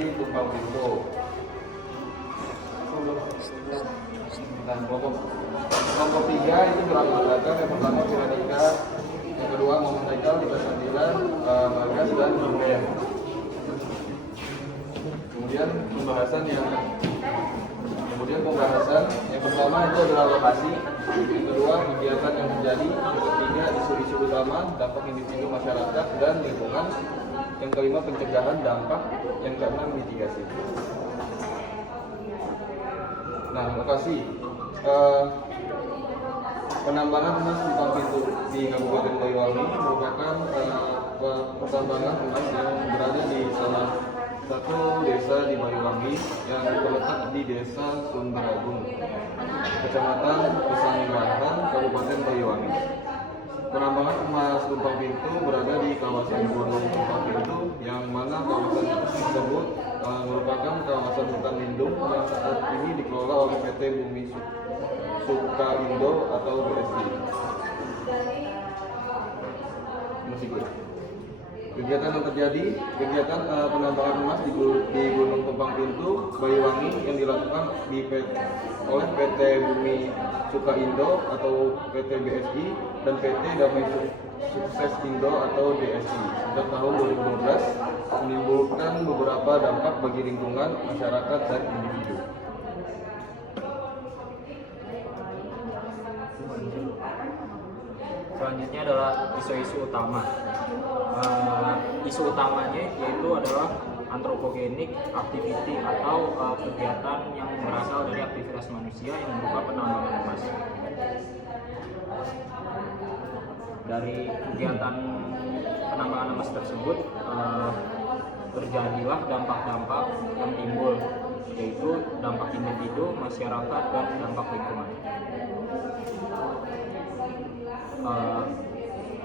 di Tumpang Pintu. Nah, kelompok 3 itu beranggotakan yang pertama Veronica, yang kedua Muhammad Haikal, Dimas Sandilan, Bagas dan Ruben. Kemudian pembahasan yang pertama itu adalah lokasi, yang kedua kegiatan yang terjadi, yang ketiga isu-isu utama, dampak individu masyarakat dan lingkungan, yang kelima pencegahan dampak, yang keenam mitigasi. Nah, lokasi penambangan emas Tumpang Pintu di Kabupaten Banyuwangi merupakan pertambangan emas yang berada di salah satu desa di Banyuwangi yang terletak di Desa Sumberagung, Kecamatan Pesanggerahan, Kabupaten Banyuwangi. Penambangan emas Tumpang Pintu berada di kawasan Gunung Tumpang Pintu, yang mana kawasan tersebut merupakan kawasan hutan lindung yang saat ini dikelola oleh PT Bumi Sukaindo atau BSI. Kegiatan yang terjadi, penambangan emas di Gunung Tumpang Pintu, Banyuwangi yang dilakukan oleh PT Bumi Sukaindo atau PT BSI dan PT Damai Sukses Indo atau DSI sejak tahun 2012, menimbulkan beberapa dampak bagi lingkungan, masyarakat, dan individu. Selanjutnya adalah isu-isu utama. Isu utamanya yaitu adalah antropogenik activity atau kegiatan yang berasal dari aktivitas manusia yang berupa penambangan emas. Dari kegiatan penambangan emas tersebut terjadilah dampak-dampak yang timbul, yaitu dampak individu, masyarakat, dan dampak lingkungan.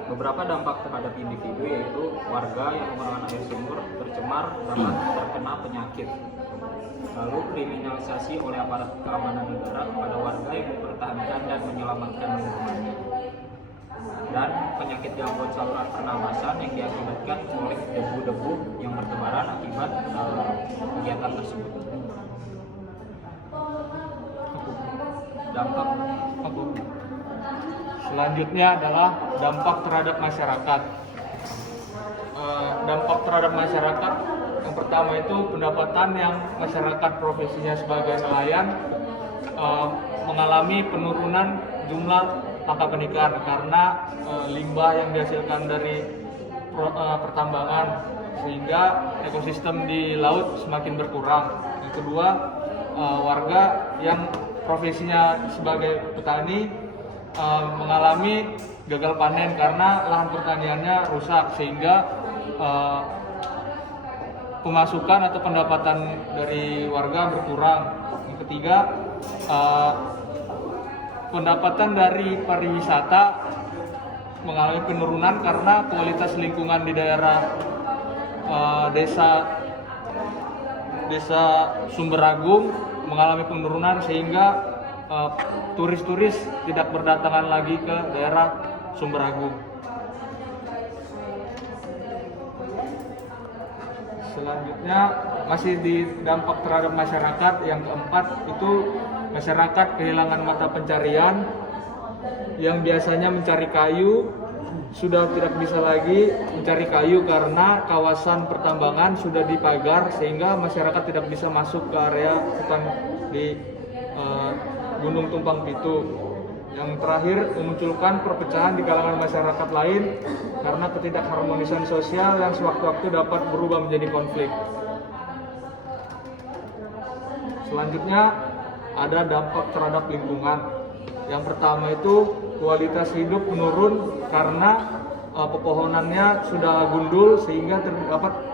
Beberapa dampak terhadap individu yaitu warga yang menggunakan air sumur tercemar dapat terkena penyakit. Lalu kriminalisasi oleh aparat keamanan negara kepada warga yang mempertahankan dan menyelamatkan lingkungannya. Dan penyakit gangguan saluran pernapasan yang diakibatkan oleh debu-debu yang bertebaran akibat kegiatan tersebut. Dampak selanjutnya adalah dampak terhadap masyarakat. Dampak terhadap masyarakat yang pertama itu pendapatan yang masyarakat profesinya sebagai nelayan mengalami penurunan jumlah angka pernikahan karena limbah yang dihasilkan dari pertambangan, sehingga ekosistem di laut semakin berkurang. Yang kedua, warga yang profesinya sebagai petani mengalami gagal panen karena lahan pertaniannya rusak, sehingga pemasukan atau pendapatan dari warga berkurang. Yang ketiga, pendapatan dari pariwisata mengalami penurunan karena kualitas lingkungan di daerah desa Sumberagung mengalami penurunan, sehingga turis-turis tidak berdatangan lagi ke daerah Sumberagung. Selanjutnya masih di dampak terhadap masyarakat, yang keempat itu masyarakat kehilangan mata pencarian. Yang biasanya mencari kayu sudah tidak bisa lagi mencari kayu karena kawasan pertambangan sudah dipagar, sehingga masyarakat tidak bisa masuk ke area hutan di Gunung Tumpang Pintu. Yang terakhir, memunculkan perpecahan di kalangan masyarakat lain karena ketidakharmonisan sosial yang sewaktu-waktu dapat berubah menjadi konflik. Selanjutnya ada dampak terhadap lingkungan. Yang pertama itu kualitas hidup menurun karena pepohonannya sudah gundul, sehingga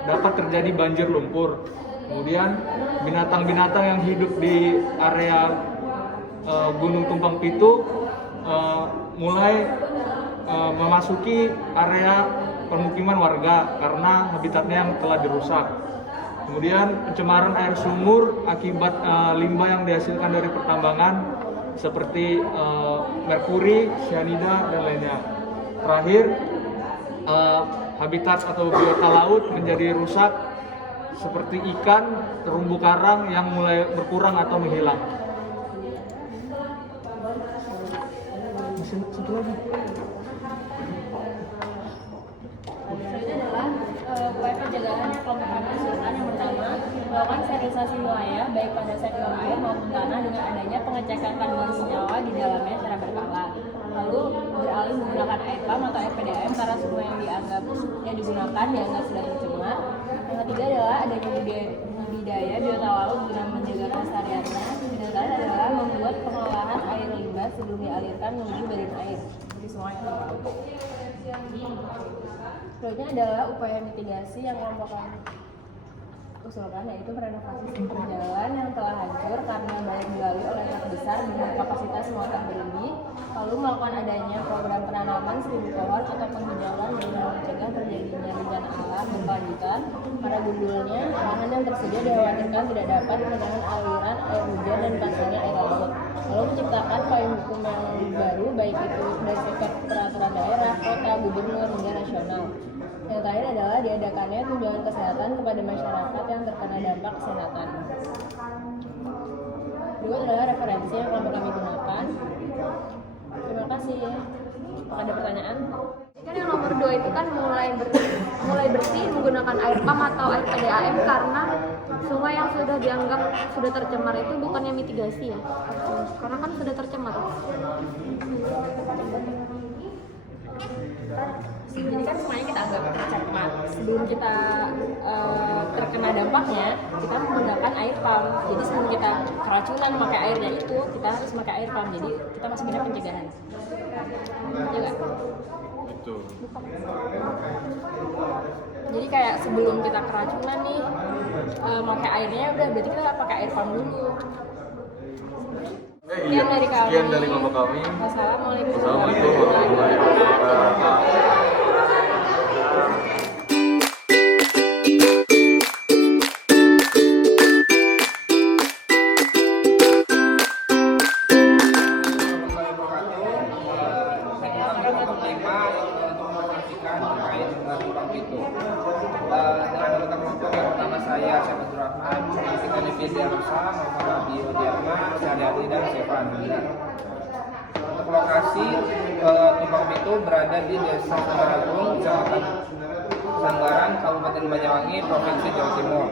dapat terjadi banjir lumpur. Kemudian binatang-binatang yang hidup di area Gunung Tumpang Pintu mulai memasuki area permukiman warga karena habitatnya yang telah dirusak. Kemudian pencemaran air sumur akibat limbah yang dihasilkan dari pertambangan seperti merkuri, cyanida, dan lainnya. Terakhir, habitat atau biota laut menjadi rusak seperti ikan, terumbu karang yang mulai berkurang atau menghilang. Masih satu lagi. Selanjutnya adalah upaya pencegahan kelompok kami usulkan yang pertama, melakukan sterilisasi wilayah baik pada sektor air maupun tanah dengan adanya pengecekan kandungan senyawa di dalamnya secara berkala. Lalu beralih menggunakan air pump atau air PDAM karena sungai yang digunakan dianggap sudah tercemar. Yang ketiga adalah adanya budidaya biota laut guna menjaga kelestariannya. Dan terakhir adalah membuat pengolahan air limbah sebelum dialirkan menuju badan air di sungai atau laut. Selanjutnya adalah upaya mitigasi yang kelompok kami usulkan, yaitu merenovasi sistem jalan yang telah hancur karena banyak dilalui oleh truk besar dengan kapasitas muatan berlebih, lalu melakukan adanya program penanaman 1000 pohon atau penghijauan guna mencegah terjadinya bencana alam berkelanjutan. Pada gundulnya, lahan yang tersedia dikhawatirkan tidak dapat menahan aliran air hujan dan pasangnya air laut. Lalu menciptakan payung hukum yang baru, baik itu dari sektor peraturan daerah, kota, gubernur, hingga nasional. Yang terakhir adalah diadakannya tunjangan kesehatan kepada masyarakat yang terkena dampak kesehatan. Dua adalah referensi yang kelompok kami gunakan. Terima kasih. Apakah ada pertanyaan? Kan yang nomor 2 itu kan mulai bersih menggunakan air pump atau air PDAM karena sungai yang sudah dianggap sudah tercemar itu bukannya mitigasi ya? Karena kan sudah tercemar. Jadi kan semuanya kita anggap tercemar. Sebelum kita terkena dampaknya, kita menggunakan air pump. Jadi sebelum kita keracunan pakai airnya itu, kita harus pakai air pump. Jadi kita masih punya pencegahan. Ya nggak? Betul. Jadi kayak sebelum kita keracunan nih, pakai airnya udah berarti kita pakai air pump dulu. Iya. Sekian dari kelompok kami. Wassalamualaikum Warahmatullahi wabarakatuh. Untuk lokasi Tumpang Pitu berada di Desa Sangaragung, Kecamatan Sanggaran, Kabupaten Banyuwangi, Provinsi Jawa Timur.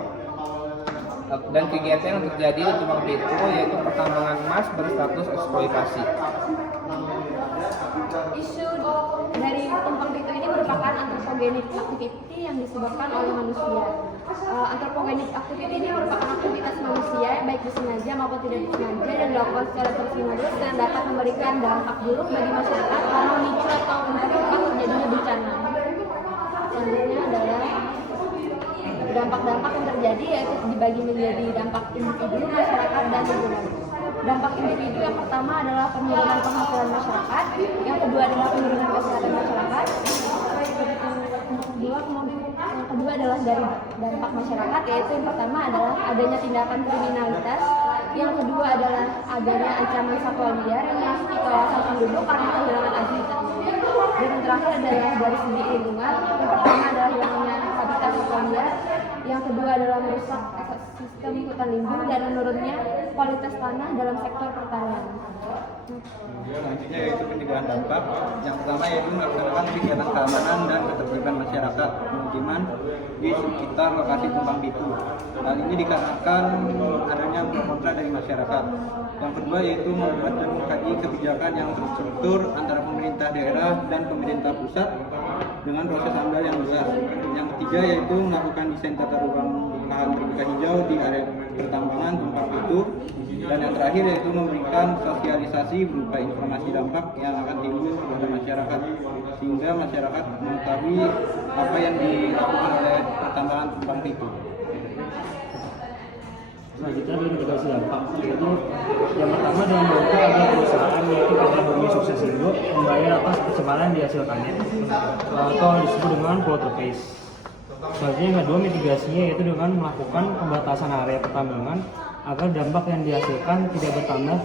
Dan kegiatan yang terjadi di Tumpang Pitu yaitu pertambangan emas berstatus eksploitasi. Isu dari Tumpang Pitu ini merupakan anthropogenic activity yang disebabkan oleh manusia. Anthropogenic activity ini merupakan aktivitas manusia baik disengaja maupun tidak disengaja dan dilakukan secara terus-menerus dan dapat memberikan dampak buruk bagi masyarakat karena memicu atau mempercepat terjadinya bencana. Selanjutnya adalah dampak-dampak yang terjadi yaitu dibagi menjadi dampak individu, masyarakat, dan lingkungan. Dampak individu yang pertama adalah penurunan penghasilan masyarakat, yang kedua adalah penurunan kesehatan masyarakat, yang kedua adalah dari dampak masyarakat, yaitu yang pertama adalah adanya tindakan kriminalitas, yang kedua adalah adanya ancaman satwa liar yang masuk ke kawasan penduduk karena kehilangan habitat. Dan yang terakhir adalah dari segi lingkungan, yang pertama adalah hilangnya habitat satwa liar, yang kedua adalah merusak ekosistem hutan lindung dan menurunnya kualitas tanah dalam sektor pertanian. Selanjutnya yaitu pencegahan dampak. Yang pertama yaitu melaksanakan kegiatan keamanan dan ketertiban masyarakat pemukiman di sekitar lokasi Tumpang Pitu. Hal ini dikarenakan adanya pro kontra dari masyarakat. Yang kedua yaitu membuat dan mengkaji kebijakan yang terstruktur antara pemerintah daerah dan pemerintah pusat dengan proses AMDAL yang jelas. Yang ketiga yaitu melakukan desain tata ruang lahan terbuka hijau di area pertambangan Tumpang Pitu. Dan yang terakhir yaitu memberikan sosialisasi berupa informasi dampak yang akan timbul kepada masyarakat sehingga masyarakat mengetahui apa yang dilakukan oleh pertambangan Tumpang Pitu. Selanjutnya adalah mitigasi dampak, yaitu yang pertama dengan membantu agar perusahaan yaitu PT Bumi Sukses Indo membayar atas pencemaran yang dihasilkannya atau disebut dengan polluter pays. Selanjutnya yang kedua mitigasinya yaitu dengan melakukan pembatasan area pertambangan agar dampak yang dihasilkan tidak bertambah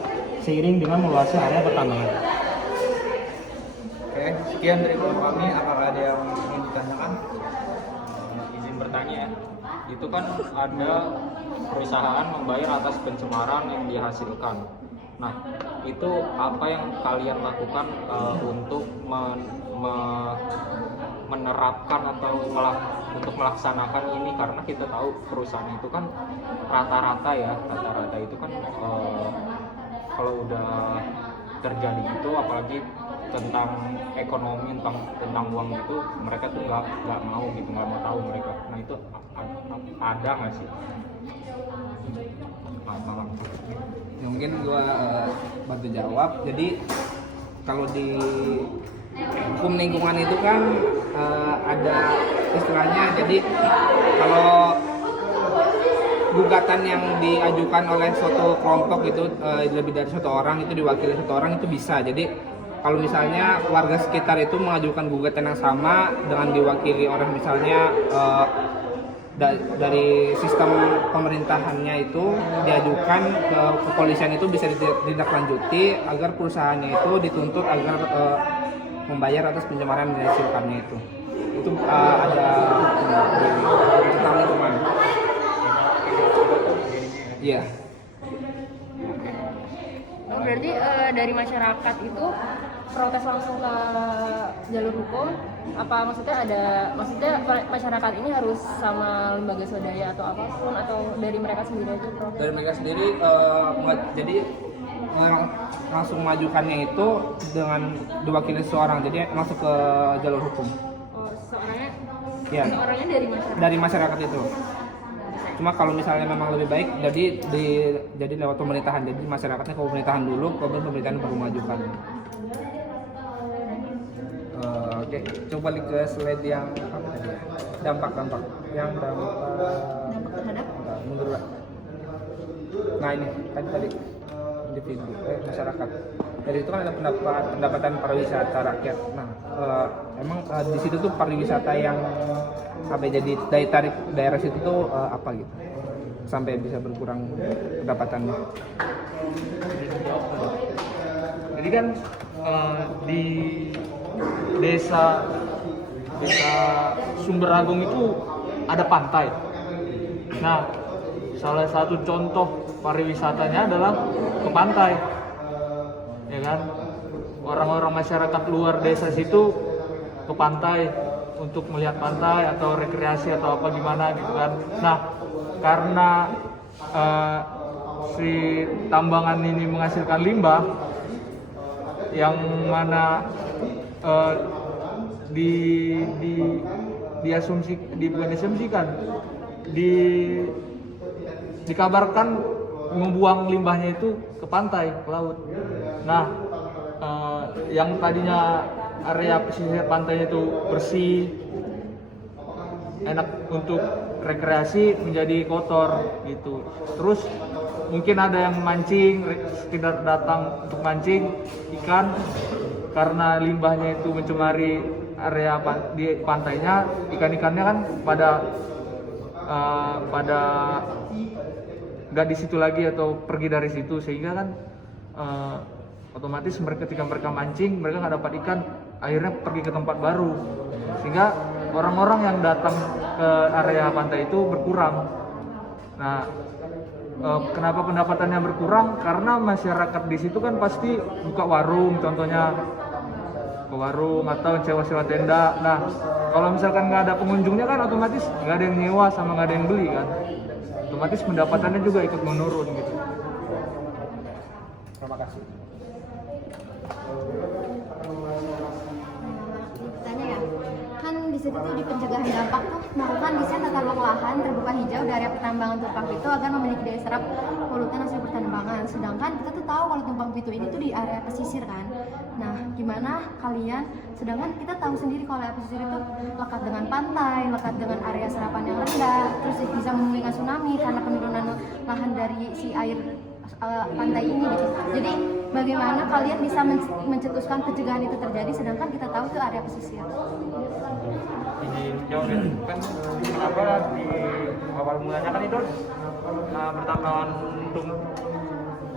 seiring dengan meluasnya area pertambangan. Oke, sekian dari kelompok kami. Apakah ada yang ingin ditanyakan? Izin bertanya ya, itu kan ada perusahaan membayar atas pencemaran yang dihasilkan. Nah, itu apa yang kalian lakukan untuk menerapkan atau untuk melaksanakan ini, karena kita tahu perusahaan itu kan rata-rata itu kan kalau udah terjadi itu, apalagi tentang ekonomi, tentang uang itu, mereka tuh nggak mau gitu, nggak mau tahu mereka. Nah itu ada nggak sih? Maaf. Ya, mungkin gua bantu jawab. Jadi kalau di hukum lingkungan itu kan ada istilahnya, jadi kalau gugatan yang diajukan oleh suatu kelompok itu lebih dari satu orang, itu diwakili satu orang, itu bisa. Jadi kalau misalnya warga sekitar itu mengajukan gugatan yang sama dengan diwakili orang, misalnya dari sistem pemerintahannya itu diajukan ke kepolisian, itu bisa ditindaklanjuti agar perusahaannya itu dituntut agar membayar atas pencemaran yang dihasilkannya itu ada tentang lingkungan. Iya. Oh, berarti dari masyarakat itu protes langsung ke jalur hukum, apa maksudnya masyarakat ini harus sama lembaga swadaya atau apapun, atau dari mereka sendiri aja protes? Dari mereka sendiri, jadi langsung mengajukannya itu dengan diwakili seorang, jadi langsung ke jalur hukum. Oh, seorangnya? Ya. Seorangnya dari masyarakat? Dari masyarakat itu. Cuma kalau misalnya memang lebih baik, jadi lewat pemerintahan, jadi masyarakatnya ke pemerintahan dulu, kemudian pemerintahan baru mengajukan. Oke, coba balik ke slide yang apa tadi? Dampak yang dampak terhadap mundur lah. Nah ini tadi individu masyarakat. Dari itu kan ada pendapatan pariwisata rakyat. Nah emang di situ tuh pariwisata yang sampai jadi daya tarik daerah situ tuh apa gitu sampai bisa berkurang pendapatannya. Jadi kan di desa Sumber Agung itu ada pantai. Nah, salah satu contoh pariwisatanya adalah ke pantai, ya kan? Orang-orang masyarakat luar desa situ ke pantai untuk melihat pantai atau rekreasi atau apa gimana gitu kan. Nah, karena si tambangan ini menghasilkan limbah yang mana dikabarkan membuang limbahnya itu ke pantai, ke laut. Nah, yang tadinya area pesisir pantainya itu bersih, enak untuk rekreasi, menjadi kotor gitu. Terus mungkin ada yang mancing, sekedar datang untuk mancing ikan, karena limbahnya itu mencemari area di pantainya, ikan-ikannya kan pada nggak di situ lagi atau pergi dari situ, sehingga kan otomatis ketika mereka mancing mereka nggak dapat ikan, akhirnya pergi ke tempat baru, sehingga orang-orang yang datang ke area pantai itu berkurang. Nah, kenapa pendapatannya berkurang? Karena masyarakat di situ kan pasti buka warung, contohnya ke warung atau sewa tenda. Nah, kalau misalkan nggak ada pengunjungnya kan otomatis nggak ada yang nyewa sama nggak ada yang beli kan, otomatis pendapatannya juga ikut menurun gitu. Terima kasih. Tanya ya, kan di situ tuh di pencegahan dampak tuh melakukan desain tata ruang lahan terbuka hijau dari area pertambangan Tumpang Pitu agar memiliki daya serap polutan hasil pertambangan. Sedangkan kita tuh tahu kalau Tumpang Pitu ini tuh di area pesisir kan. Nah, gimana kalian? Sedangkan kita tahu sendiri kalau area pesisir itu lekat dengan pantai, lekat dengan area serapan yang rendah, terus bisa memungkinkan tsunami karena penurunan lahan dari si air pantai ini gitu. Jadi bagaimana kalian bisa mencetuskan pencegahan itu terjadi sedangkan kita tahu itu area pesisir? Izin jawab ya. Kan kenapa di awal mulanya kan itu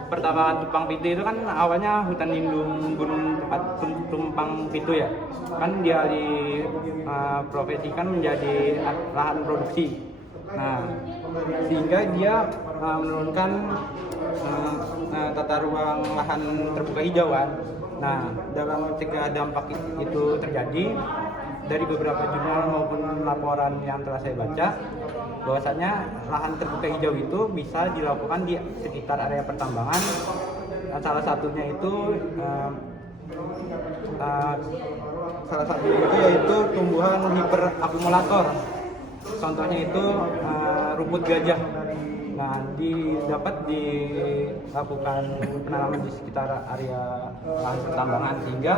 pertambangan Tumpang Pitu itu kan awalnya hutan lindung gunung Tumpang Pitu ya. Kan dia diprofesikan menjadi lahan produksi. Nah, sehingga dia menurunkan tata ruang lahan terbuka hijau kan. Nah, dalam mencegah dampak itu terjadi, dari beberapa jurnal maupun laporan yang telah saya baca, bahwasanya lahan terbuka hijau itu bisa dilakukan di sekitar area pertambangan. Salah satunya itu yaitu tumbuhan hiperakumulator. Contohnya itu rumput gajah. Nah, dapat dilakukan penanaman di sekitar area lahan pertambangan, sehingga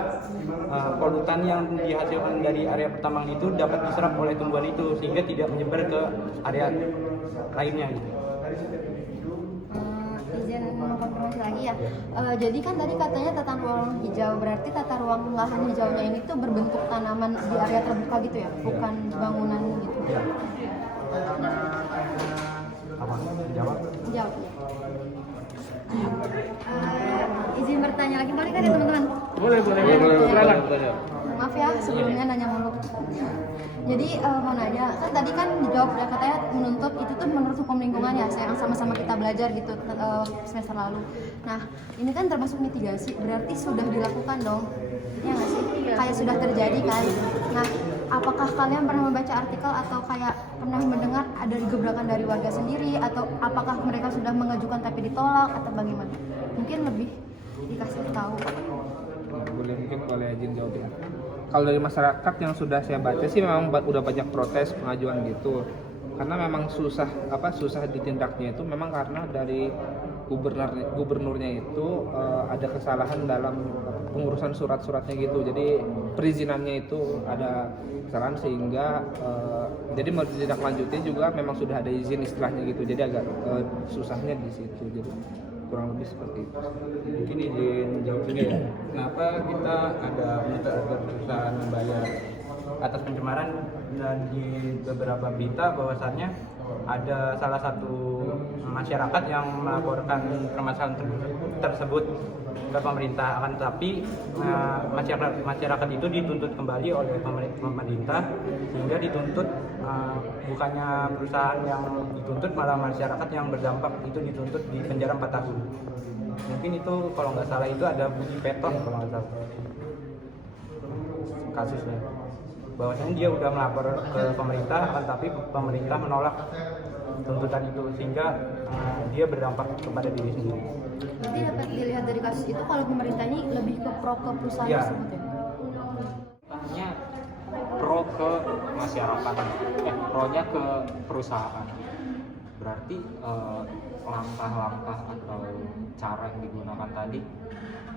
polutan yang dihasilkan dari area pertambangan itu dapat diserap oleh tumbuhan itu, sehingga tidak menyebar ke area lainnya gitu. Izin mengkonfirmasi lagi ya. Jadi kan tadi katanya tata ruang hijau, berarti tata ruang lahan hijaunya ini tuh berbentuk tanaman di area terbuka gitu ya, bukan bangunan gitu. Ya. Apa? Jawab? Jawab. Izin bertanya lagi boleh kan ya teman-teman? Boleh. Silakan. Maaf ya sebelumnya nanya mulu. Jadi mau nanya, kan tadi kan dijawab ya, katanya menuntut itu tuh menurut hukum lingkungan ya, yang sama-sama kita belajar gitu semester lalu. Nah, ini kan termasuk mitigasi, berarti sudah dilakukan dong, ya nggak sih? Kayak sudah terjadi kan. Nah, apakah kalian pernah membaca artikel atau kayak pernah mendengar ada gebrakan dari warga sendiri, atau apakah mereka sudah mengajukan tapi ditolak atau bagaimana? Mungkin lebih dikasih tahu. Boleh izin jawab ya. Kalau dari masyarakat yang sudah saya baca sih memang udah banyak protes pengajuan gitu, karena memang susah ditindaknya itu memang karena dari gubernurnya itu ada kesalahan dalam pengurusan surat-suratnya gitu, jadi perizinannya itu ada kesalahan sehingga jadi mau ditindaklanjuti juga memang sudah ada izin istilahnya gitu, jadi agak susahnya di situ, jadi kurang lebih seperti itu. Mungkin izin jawab juga ya. Kenapa kita ada menuntut agar perusahaan membayar atas pencemaran, dan di beberapa berita bahwasannya ada salah satu masyarakat yang melaporkan permasalahan tersebut ke pemerintah, akan tetapi masyarakat itu dituntut kembali oleh pemerintah, sehingga dituntut bukannya perusahaan yang dituntut, malah masyarakat yang berdampak itu dituntut di penjara 4 tahun. Mungkin itu kalau nggak salah itu ada Budi Peton kalau nggak salah kasusnya, bahwasanya dia udah melapor ke pemerintah, akan tapi pemerintah menolak tuntutan itu, sehingga dia berdampak kepada diri sendiri. Jadi dapat dilihat dari kasus itu kalau pemerintah ini lebih ke pro ke perusahaan Ya. tersebut ya. Hanya pro ke masyarakat, pro-nya ke perusahaan. Berarti langkah-langkah atau cara yang digunakan tadi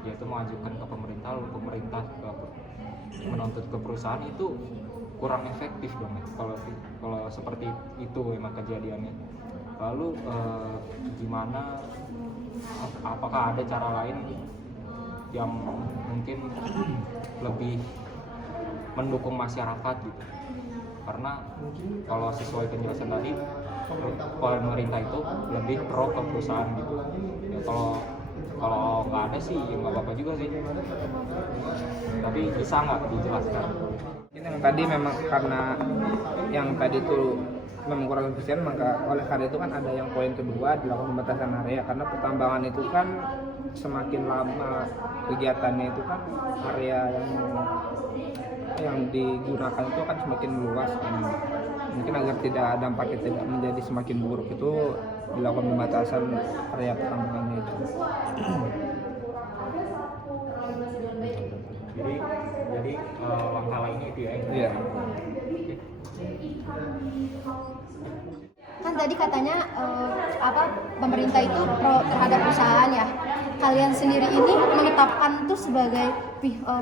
yaitu mengajukan ke pemerintah, lalu pemerintah menuntut ke perusahaan, itu kurang efektif dong ya, kalau seperti itu memang kejadiannya. Lalu gimana, apakah ada cara lain yang mungkin lebih mendukung masyarakat gitu? Karena kalau sesuai penjelasan tadi, pemerintah itu lebih pro ke perusahaan gitu ya. Kalau nggak ada sih ya nggak apa-apa juga sih, tapi bisa nggak dijelaskan? Ini yang tadi memang karena yang tadi itu memang kurang efisien, maka oleh karena itu kan ada yang poin kedua dilakukan pembatasan area, karena pertambangan itu kan semakin lama kegiatannya itu kan area yang digunakan itu kan semakin luas kan. Mungkin agar tidak dampaknya tidak menjadi semakin buruk itu dilakukan pembatasan area pertambangannya itu. Jadi langkah lainnya itu ya. Iya. Kan tadi katanya pemerintah itu pro terhadap perusahaan ya. Kalian sendiri ini menetapkan itu sebagai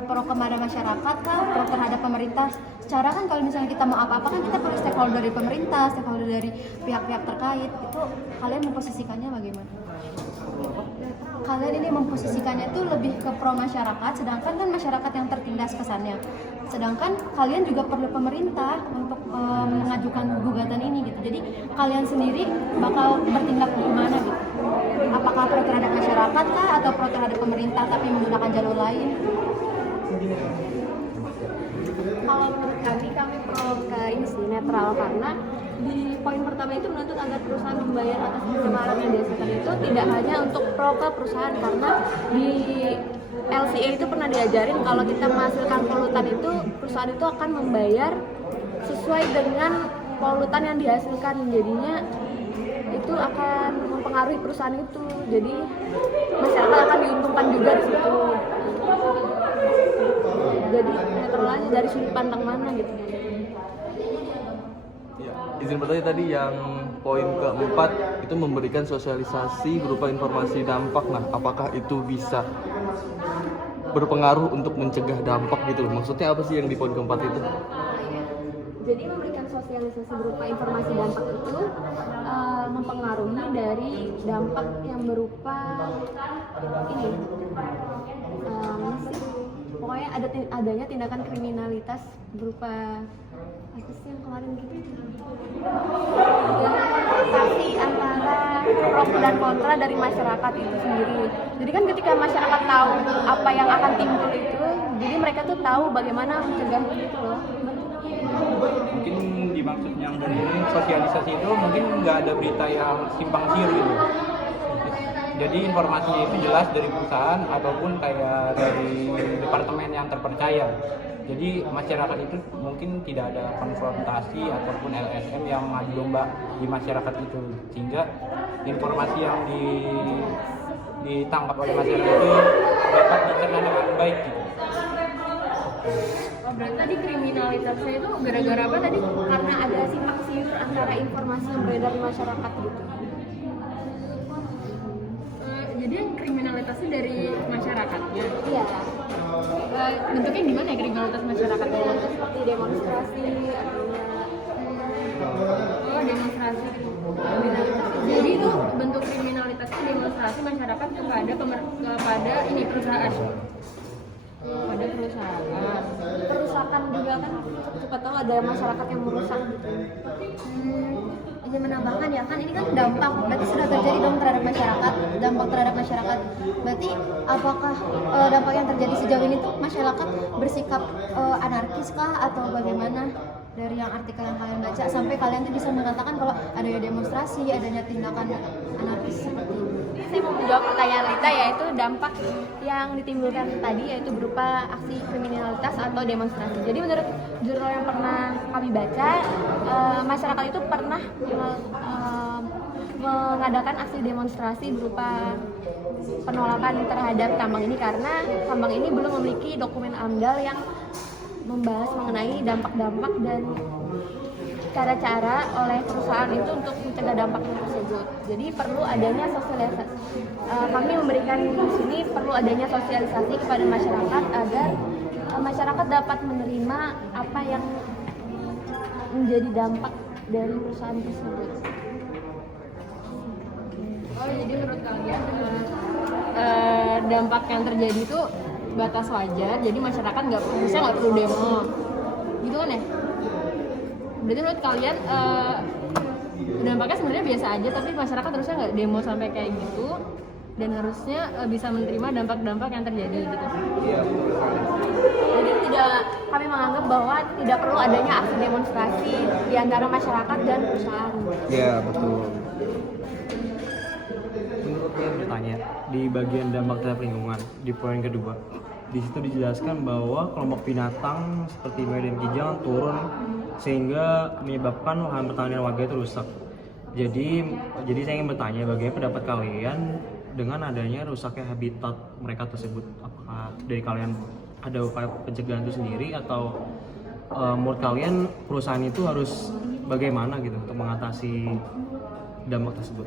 pro kepada masyarakat kah, pro terhadap pemerintah? Secara kan kalau misalnya kita mau apa-apa kan kita perlu stakeholder dari pemerintah, stakeholder dari pihak-pihak terkait. Itu kalian memposisikannya bagaimana? Kalian ini memposisikannya itu lebih ke pro masyarakat, sedangkan kan masyarakat yang tertindas kesannya. Sedangkan kalian juga perlu pemerintah untuk mengajukan gugatan ini gitu. Jadi kalian sendiri bakal bertindak gimana gitu? Apakah pro terhadap masyarakat kah atau pro terhadap pemerintah tapi menggunakan jalur lain? Kalau menurut kami pro ke ini sih netral, karena di poin pertama itu menuntut agar perusahaan membayar atas pencemaran yang dihasilkan itu tidak hanya untuk pro ke perusahaan, karena di LCA itu pernah diajarin kalau kita menghasilkan polutan itu perusahaan itu akan membayar sesuai dengan polutan yang dihasilkan, jadinya itu akan mempengaruhi perusahaan itu, jadi masyarakat akan diuntungkan juga di situ. Jadi netral aja dari sudut pandang mana gitu. Ya, izin bertanya tadi yang poin keempat itu memberikan sosialisasi berupa informasi dampak. Nah, apakah itu bisa berpengaruh untuk mencegah dampak gitu loh? Maksudnya apa sih yang di poin keempat itu? Jadi memberikan sosialisasi berupa informasi dampak itu mempengaruhi dari dampak yang berupa ini pokoknya adanya tindakan kriminalitas berupa apa sih yang kemarin gitu yang konfrontasi antara pro dan kontra dari masyarakat itu sendiri. Jadi kan ketika masyarakat tahu apa yang akan timbul itu, jadi mereka tuh tahu bagaimana mencegah itu loh. Mungkin dimaksud yang dari ini sosialisasi itu mungkin nggak ada berita yang simpang siur gitu. Jadi informasinya itu jelas dari perusahaan ataupun kayak dari departemen yang terpercaya. Jadi masyarakat itu mungkin tidak ada konfrontasi ataupun LSM yang maju domba di masyarakat itu, sehingga informasi yang ditangkap oleh masyarakat itu dapat dicerna dengan baik gitu. Oh, berarti tadi kriminalitasnya itu gara-gara apa tadi? Karena ada simpang siur antara informasi yang beredar di masyarakat gitu. Jadi kriminalitasnya dari masyarakatnya. Iya. Bentuknya gimana ya kriminalitas masyarakatnya? Seperti demonstrasi atau Oh, demonstrasi. Jadi itu bentuk kriminalitasnya demonstrasi masyarakat kepada ini perusahaan. Pada perusahaan. perusakan juga kan, siapa tahu ada masyarakat yang merusak gitu. Izin menambahkan ya kan, ini kan dampak, berarti sudah terjadi dong terhadap masyarakat, dampak terhadap masyarakat. Berarti apakah dampak yang terjadi sejauh ini tuh masyarakat bersikap anarkis kah atau bagaimana? Dari yang artikel yang kalian baca sampai kalian tuh bisa mengatakan kalau adanya demonstrasi, adanya tindakan anarkis seperti ini. Saya mau menjawab pertanyaan Rita, yaitu dampak yang ditimbulkan tadi yaitu berupa aksi kriminalitas atau demonstrasi. Jadi menurut jurnal yang pernah kami baca, masyarakat itu pernah mengadakan aksi demonstrasi berupa penolakan terhadap tambang ini karena tambang ini belum memiliki dokumen AMDAL yang membahas mengenai dampak-dampak dan cara-cara oleh perusahaan itu untuk mencegah dampaknya tersebut. Jadi perlu adanya sosialisasi. Kami memberikan di sini perlu adanya sosialisasi kepada masyarakat agar masyarakat dapat menerima apa yang menjadi dampak dari perusahaan tersebut. Oh, jadi menurut kalian dampak yang terjadi itu batas wajar, jadi masyarakat nggak perlu demo, gitu kan ya? Berarti menurut kalian dampaknya sebenarnya biasa aja, tapi masyarakat harusnya nggak demo sampai kayak gitu, dan harusnya bisa menerima dampak-dampak yang terjadi gitu. Jadi kami menganggap bahwa tidak perlu adanya aksi demonstrasi di antara masyarakat dan perusahaan. Iya, betul. Menurut saya bertanya di bagian dampak terhadap lingkungan di poin kedua, di situ dijelaskan bahwa kelompok binatang seperti buaya dan kijang turun sehingga menyebabkan lahan pertanian warga itu rusak. Jadi saya ingin bertanya, bagaimana pendapat kalian dengan adanya rusaknya habitat mereka tersebut? Apakah dari kalian ada upaya pencegahan itu sendiri atau menurut kalian perusahaan itu harus bagaimana gitu untuk mengatasi dampak tersebut?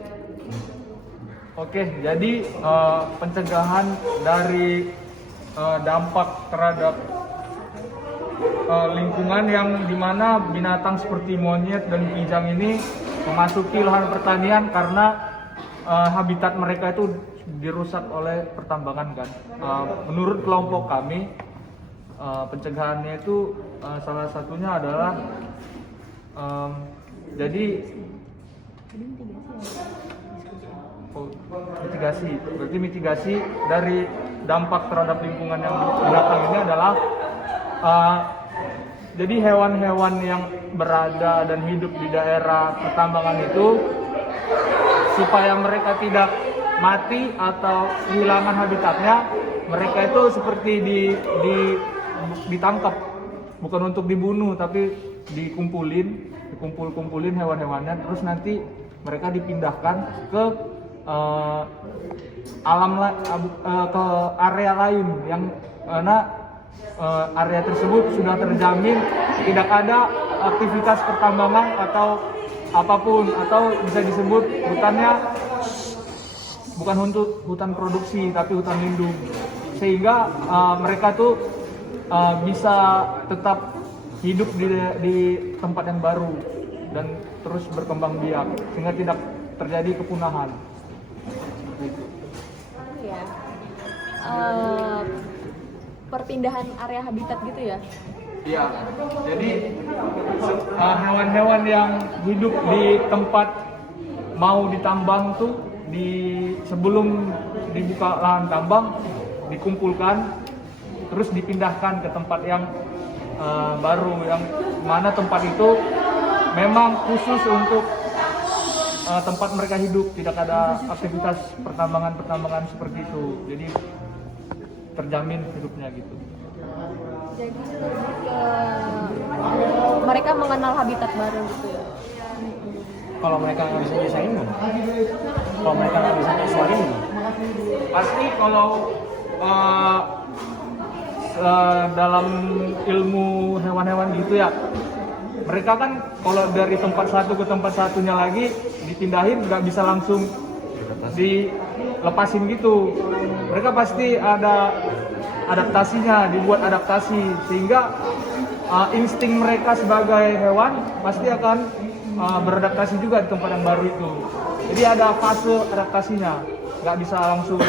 Oke, jadi pencegahan dari dampak terhadap lingkungan yang dimana binatang seperti monyet dan kijang ini memasuki lahan pertanian karena habitat mereka itu dirusak oleh pertambangan kan. Menurut kelompok kami pencegahannya itu salah satunya adalah mitigasi dari dampak terhadap lingkungan yang binatang ini adalah Jadi hewan-hewan yang berada dan hidup di daerah pertambangan itu supaya mereka tidak mati atau kehilangan habitatnya, mereka itu seperti ditangkap, bukan untuk dibunuh tapi dikumpulin hewan-hewannya, terus nanti mereka dipindahkan ke ke area lain yang mana area tersebut sudah terjamin tidak ada aktivitas pertambangan atau apapun, atau bisa disebut hutannya bukan untuk hutan produksi tapi hutan lindung, sehingga mereka tuh bisa tetap hidup di tempat yang baru dan terus berkembang biak sehingga tidak terjadi kepunahan. Ya. Perpindahan area habitat gitu ya? Iya, jadi hewan-hewan yang hidup di tempat mau ditambang tuh sebelum dibuka lahan tambang dikumpulkan, terus dipindahkan ke tempat yang baru, yang mana tempat itu memang khusus untuk tempat mereka hidup, tidak ada aktivitas pertambangan seperti itu, jadi terjamin hidupnya gitu. Jadi lebih ke mereka mengenal habitat baru gitu ya? Kalau mereka nggak bisa nyesuaiin gimana? Kalau mereka nggak bisa nyesuaiin gimana? Pasti kalau dalam ilmu hewan-hewan gitu ya, mereka kan kalau dari tempat satu ke tempat satunya lagi dipindahin, nggak bisa langsung dilepasin gitu. Mereka pasti ada adaptasinya, dibuat adaptasi, sehingga insting mereka sebagai hewan pasti akan beradaptasi juga di tempat yang baru itu. Jadi ada fase adaptasinya, nggak bisa langsung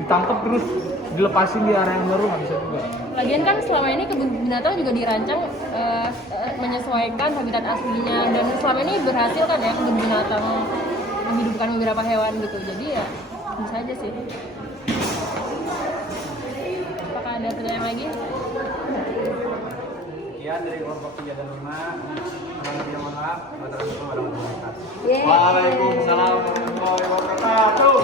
ditangkap terus dilepasin di area yang baru, nggak bisa juga. Lagian kan selama ini kebun binatang juga dirancang menyesuaikan habitat aslinya, dan selama ini berhasil kan ya kebun binatang menghidupkan beberapa hewan gitu. Jadi ya bisa aja sih. Apakah ada pertanyaan lagi? Sekian dari kelompok 3 dan 5. Mohon maaf. Wassalamualaikum warahmatullahi wabarakatuh. Waalaikumsalam warahmatullahi wabarakatuh.